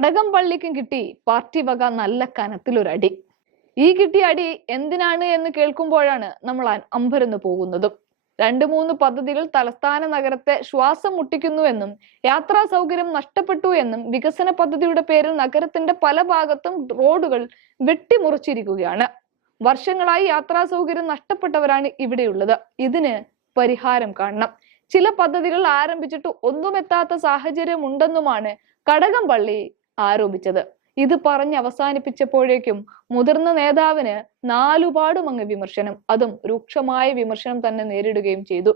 കടകംപള്ളിക്കും കിട്ടി പാർട്ടി വക നല്ല കനത്തിലൊരടി. ഈ കിട്ടിയ അടി എന്തിനാണ് എന്ന് കേൾക്കുമ്പോഴാണ് നമ്മൾ അമ്പരന്ന് പോകുന്നതും. 2-3 പദ്ധതികൾ തലസ്ഥാന നഗരത്തെ ശ്വാസം മുട്ടിക്കുന്നുവെന്നും യാത്രാ സൗകര്യം നഷ്ടപ്പെട്ടു എന്നും വികസന പദ്ധതിയുടെ പേരിൽ നഗരത്തിന്റെ പല ഭാഗത്തും റോഡുകൾ വെട്ടിമുറിച്ചിരിക്കുകയാണ്. വർഷങ്ങളായി യാത്രാ സൗകര്യം നഷ്ടപ്പെട്ടവരാണ് ഇവിടെയുള്ളത്. ഇതിന് പരിഹാരം കാണണം. ചില പദ്ധതികൾ ആരംഭിച്ചിട്ട് ഒന്നും എത്താത്ത സാഹചര്യം ഉണ്ടെന്നുമാണ് കടകംപള്ളി ആരോപിച്ചത്. ഇത് പറഞ്ഞ് അവസാനിപ്പിച്ചപ്പോഴേക്കും മുതിർന്ന നേതാവിന് നാലുപാടും അങ്ങ് വിമർശനം, അതും രൂക്ഷമായ വിമർശനം തന്നെ നേരിടുകയും ചെയ്തു.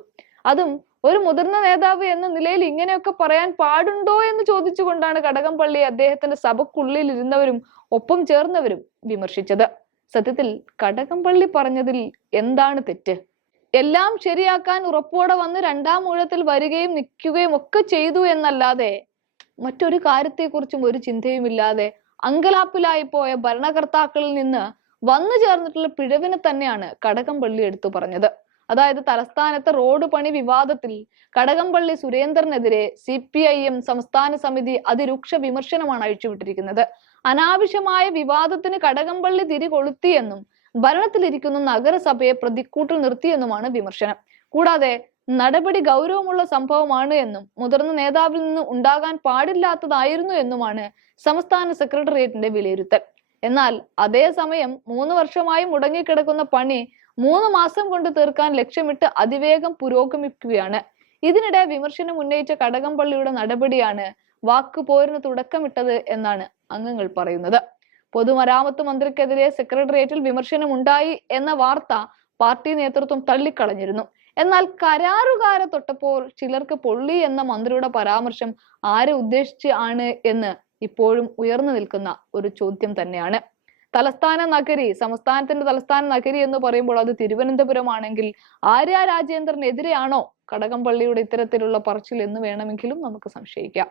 അതും ഒരു മുതിർന്ന നേതാവ് എന്ന നിലയിൽ ഇങ്ങനെയൊക്കെ പറയാൻ പാടുണ്ടോ എന്ന് ചോദിച്ചുകൊണ്ടാണ് കടകംപള്ളി അദ്ദേഹത്തിന്റെ സഭക്കുള്ളിൽ ഇരുന്നവരും ഒപ്പം ചേർന്നവരും വിമർശിച്ചത്. സത്യത്തിൽ കടകംപള്ളി പറഞ്ഞതിൽ എന്താണ് തെറ്റ്? എല്ലാം ശരിയാക്കാൻ ഉറപ്പോടെ വന്ന് 2-ാം ഊഴത്തിൽ വരികയും നിൽക്കുകയും ഒക്കെ ചെയ്തു എന്നല്ലാതെ മറ്റൊരു കാര്യത്തെക്കുറിച്ചും ഒരു ചിന്തയുമില്ലാതെ അങ്കലാപ്പിലായി പോയ ഭരണകർത്താക്കളിൽ നിന്ന് വന്നു ചേർന്നിട്ടുള്ള പിഴവിനെ തന്നെയാണ് കടകംപള്ളി എടുത്തു പറഞ്ഞത്. അതായത് തലസ്ഥാനത്തെ റോഡ് പണി വിവാദത്തിൽ കടകംപള്ളി സുരേന്ദ്രനെതിരെ CPIM സംസ്ഥാന സമിതി അതിരൂക്ഷ വിമർശനമാണ് അഴിച്ചുവിട്ടിരിക്കുന്നത്. അനാവശ്യമായ വിവാദത്തിന് കടകംപള്ളി തിരികൊളുത്തിയെന്നും ഭരണത്തിലിരിക്കുന്ന നഗരസഭയെ പ്രതിക്കൂട്ടിൽ നിർത്തിയെന്നുമാണ് വിമർശനം. കൂടാതെ നടപടി ഗൗരവമുള്ള സംഭവമാണ് എന്നും മുതിർന്ന നേതാവിൽ നിന്ന് ഉണ്ടാകാൻ പാടില്ലാത്തതായിരുന്നു എന്നുമാണ് സംസ്ഥാന സെക്രട്ടേറിയറ്റിന്റെ വിലയിരുത്തൽ. എന്നാൽ അതേസമയം 3 വർഷമായി മുടങ്ങിക്കിടക്കുന്ന പണി 3 മാസം കൊണ്ട് തീർക്കാൻ ലക്ഷ്യമിട്ട് അതിവേഗം പുരോഗമിക്കുകയാണ്. ഇതിനിടെ വിമർശനം ഉന്നയിച്ച കടകംപള്ളിയുടെ നടപടിയാണ് വാക്കുപോരിന് തുടക്കമിട്ടത് എന്നാണ് അംഗങ്ങൾ പറയുന്നത്. പൊതുമരാമത്ത് മന്ത്രിക്കെതിരെ സെക്രട്ടേറിയറ്റിൽ വിമർശനം ഉണ്ടായി എന്ന വാർത്ത പാർട്ടി നേതൃത്വം തള്ളിക്കളഞ്ഞിരുന്നു. എന്നാൽ കരാറുകാരെ തൊട്ടപ്പോൾ ചിലർക്ക് പൊള്ളി എന്ന മന്ത്രിയുടെ പരാമർശം ആരെ ഉദ്ദേശിച്ച് ആണ് എന്ന് ഇപ്പോഴും ഉയർന്നു നിൽക്കുന്ന ഒരു ചോദ്യം തന്നെയാണ്. തലസ്ഥാന നഗരി, സംസ്ഥാനത്തിന്റെ തലസ്ഥാന നഗരി എന്ന് പറയുമ്പോൾ അത് തിരുവനന്തപുരം ആണെങ്കിൽ ആര്യ രാജേന്ദ്രനെതിരെയാണോ കടകംപള്ളിയുടെ ഇത്തരത്തിലുള്ള പറച്ചിൽ എന്ന് വേണമെങ്കിലും നമുക്ക് സംശയിക്കാം.